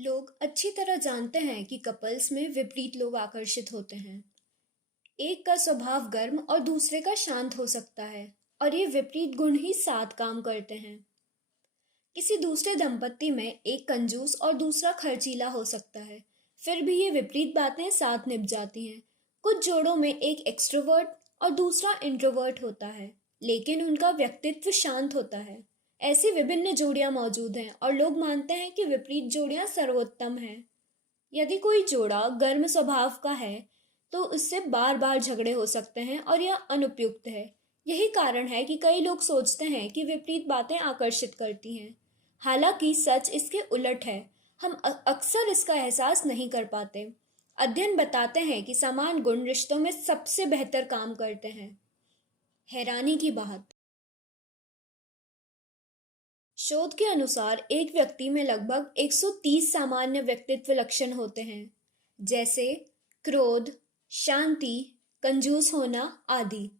लोग अच्छी तरह जानते हैं कि कपल्स में विपरीत लोग आकर्षित होते हैं। एक का स्वभाव गर्म और दूसरे का शांत हो सकता है, और ये विपरीत गुण ही साथ काम करते हैं। किसी दूसरे दंपत्ति में एक कंजूस और दूसरा खर्चीला हो सकता है, फिर भी ये विपरीत बातें साथ निभ जाती हैं। कुछ जोड़ों में एक एक्सट्रोवर्ट और दूसरा इंट्रोवर्ट होता है, लेकिन उनका व्यक्तित्व शांत होता है। ऐसी विभिन्न जोड़ियां मौजूद हैं और लोग मानते हैं कि विपरीत जोड़ियां सर्वोत्तम हैं। यदि कोई जोड़ा गर्म स्वभाव का है, तो उससे बार बार झगड़े हो सकते हैं और यह अनुपयुक्त है। यही कारण है कि कई लोग सोचते हैं कि विपरीत बातें आकर्षित करती हैं। हालांकि सच इसके उलट है। हम अक्सर इसका एहसास नहीं कर पाते। अध्ययन बताते हैं कि समान गुण रिश्तों में सबसे बेहतर काम करते हैं। हैरानी की बात, शोध के अनुसार एक व्यक्ति में लगभग 130 सामान्य व्यक्तित्व लक्षण होते हैं, जैसे क्रोध, शांति, कंजूस होना आदि।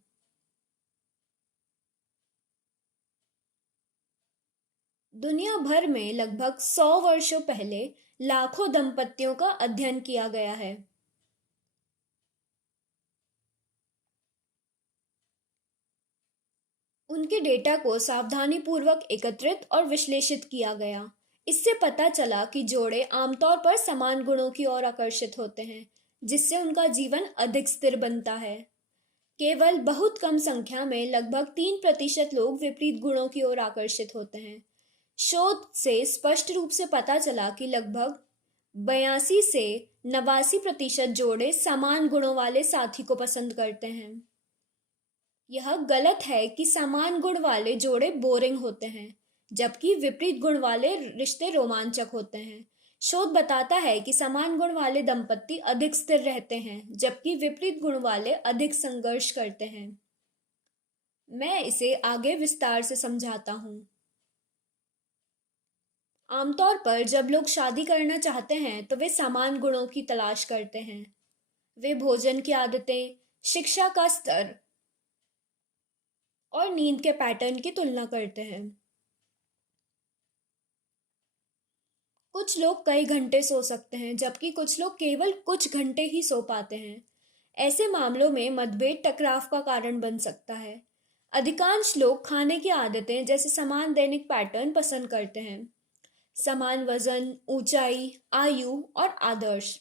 दुनिया भर में लगभग 100 वर्षों पहले लाखों दंपतियों का अध्ययन किया गया है। उनके डेटा को सावधानीपूर्वक एकत्रित और विश्लेषित किया गया। इससे पता चला कि जोड़े आमतौर पर समान गुणों की ओर आकर्षित होते हैं, जिससे उनका जीवन अधिक स्थिर बनता है। केवल बहुत कम संख्या में लगभग 3% लोग विपरीत गुणों की ओर आकर्षित होते हैं। शोध से स्पष्ट रूप से पता चला कि लगभग 82 से 89% जोड़े समान गुणों वाले साथी को पसंद करते हैं। यह गलत है कि समान गुण वाले जोड़े बोरिंग होते हैं, जबकि विपरीत गुण वाले रिश्ते रोमांचक होते हैं। शोध बताता है कि समान गुण वाले दंपत्ति अधिक स्थिर रहते हैं, जबकि विपरीत गुण वाले अधिक संघर्ष करते हैं। मैं इसे आगे विस्तार से समझाता हूँ। आमतौर पर जब लोग शादी करना चाहते हैं तो वे समान गुणों की तलाश करते हैं। वे भोजन की आदतें, शिक्षा का स्तर और नींद के पैटर्न की तुलना करते हैं। कुछ लोग कई घंटे सो सकते हैं, जबकि कुछ लोग केवल कुछ घंटे ही सो पाते हैं। ऐसे मामलों में मतभेद टकराव का कारण बन सकता है। अधिकांश लोग खाने की आदतें जैसे समान दैनिक पैटर्न पसंद करते हैं। समान वजन, ऊंचाई, आयु और आदर्श।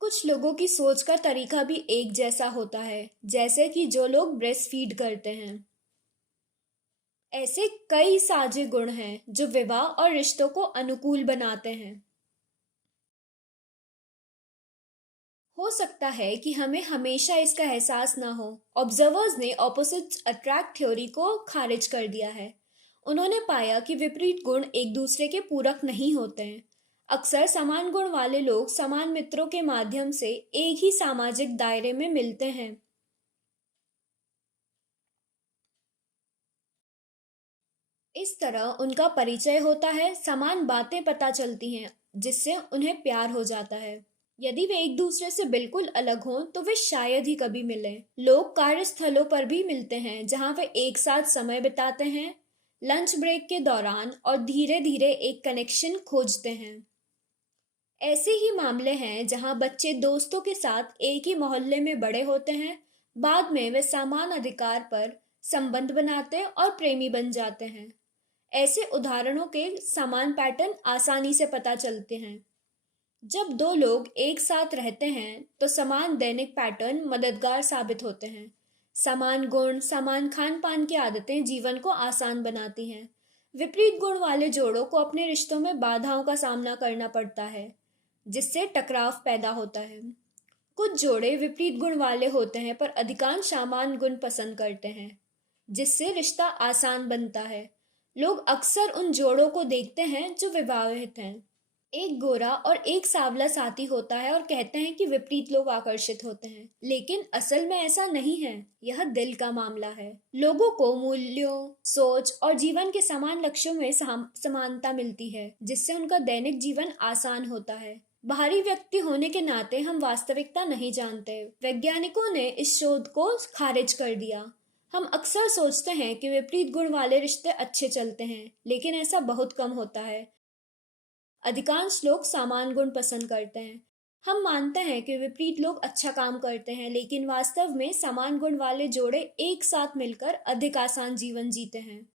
कुछ लोगों की सोच का तरीका भी एक जैसा होता है, जैसे कि जो लोग ब्रेस्ट फीड करते हैं। ऐसे कई साझे गुण हैं जो विवाह और रिश्तों को अनुकूल बनाते हैं। हो सकता है कि हमें हमेशा इसका एहसास ना हो। ऑब्जर्वर्स ने ऑपोजिट्स अट्रैक्ट थ्योरी को खारिज कर दिया है। उन्होंने पाया कि विपरीत गुण एक दूसरे के पूरक नहीं होते हैं। अक्सर समान गुण वाले लोग समान मित्रों के माध्यम से एक ही सामाजिक दायरे में मिलते हैं। इस तरह उनका परिचय होता है, समान बातें पता चलती हैं, जिससे उन्हें प्यार हो जाता है। यदि वे एक दूसरे से बिल्कुल अलग हों तो वे शायद ही कभी मिलें। लोग कार्यस्थलों पर भी मिलते हैं, जहां वे एक साथ समय बिताते हैं, लंच ब्रेक के दौरान, और धीरे धीरे एक कनेक्शन खोजते हैं। ऐसे ही मामले हैं जहां बच्चे दोस्तों के साथ एक ही मोहल्ले में बड़े होते हैं। बाद में वे समान अधिकार पर संबंध बनाते और प्रेमी बन जाते हैं। ऐसे उदाहरणों के समान पैटर्न आसानी से पता चलते हैं। जब दो लोग एक साथ रहते हैं तो समान दैनिक पैटर्न मददगार साबित होते हैं। समान गुण, समान खान पान की आदतें जीवन को आसान बनाती हैं। विपरीत गुण वाले जोड़ों को अपने रिश्तों में बाधाओं का सामना करना पड़ता है, जिससे टकराव पैदा होता है। कुछ जोड़े विपरीत गुण वाले होते हैं पर अधिकांश समान गुण पसंद करते हैं, जिससे रिश्ता आसान बनता है। लोग अक्सर उन जोड़ों को देखते हैं जो विवाहित हैं। एक गोरा और एक सांवला साथी होता है और कहते हैं कि विपरीत लोग आकर्षित होते हैं, लेकिन असल में ऐसा नहीं है। यह दिल का मामला है। लोगों को मूल्यों, सोच और जीवन के समान लक्ष्यों में समानता मिलती है, जिससे उनका दैनिक जीवन आसान होता है। बाहरी व्यक्ति होने के नाते हम वास्तविकता नहीं जानते। वैज्ञानिकों ने इस शोध को खारिज कर दिया। हम अक्सर सोचते हैं कि विपरीत गुण वाले रिश्ते अच्छे चलते हैं, लेकिन ऐसा बहुत कम होता है। अधिकांश लोग समान गुण पसंद करते हैं। हम मानते हैं कि विपरीत लोग अच्छा काम करते हैं, लेकिन वास्तव में समान गुण वाले जोड़े एक साथ मिलकर अधिक आसान जीवन जीते हैं।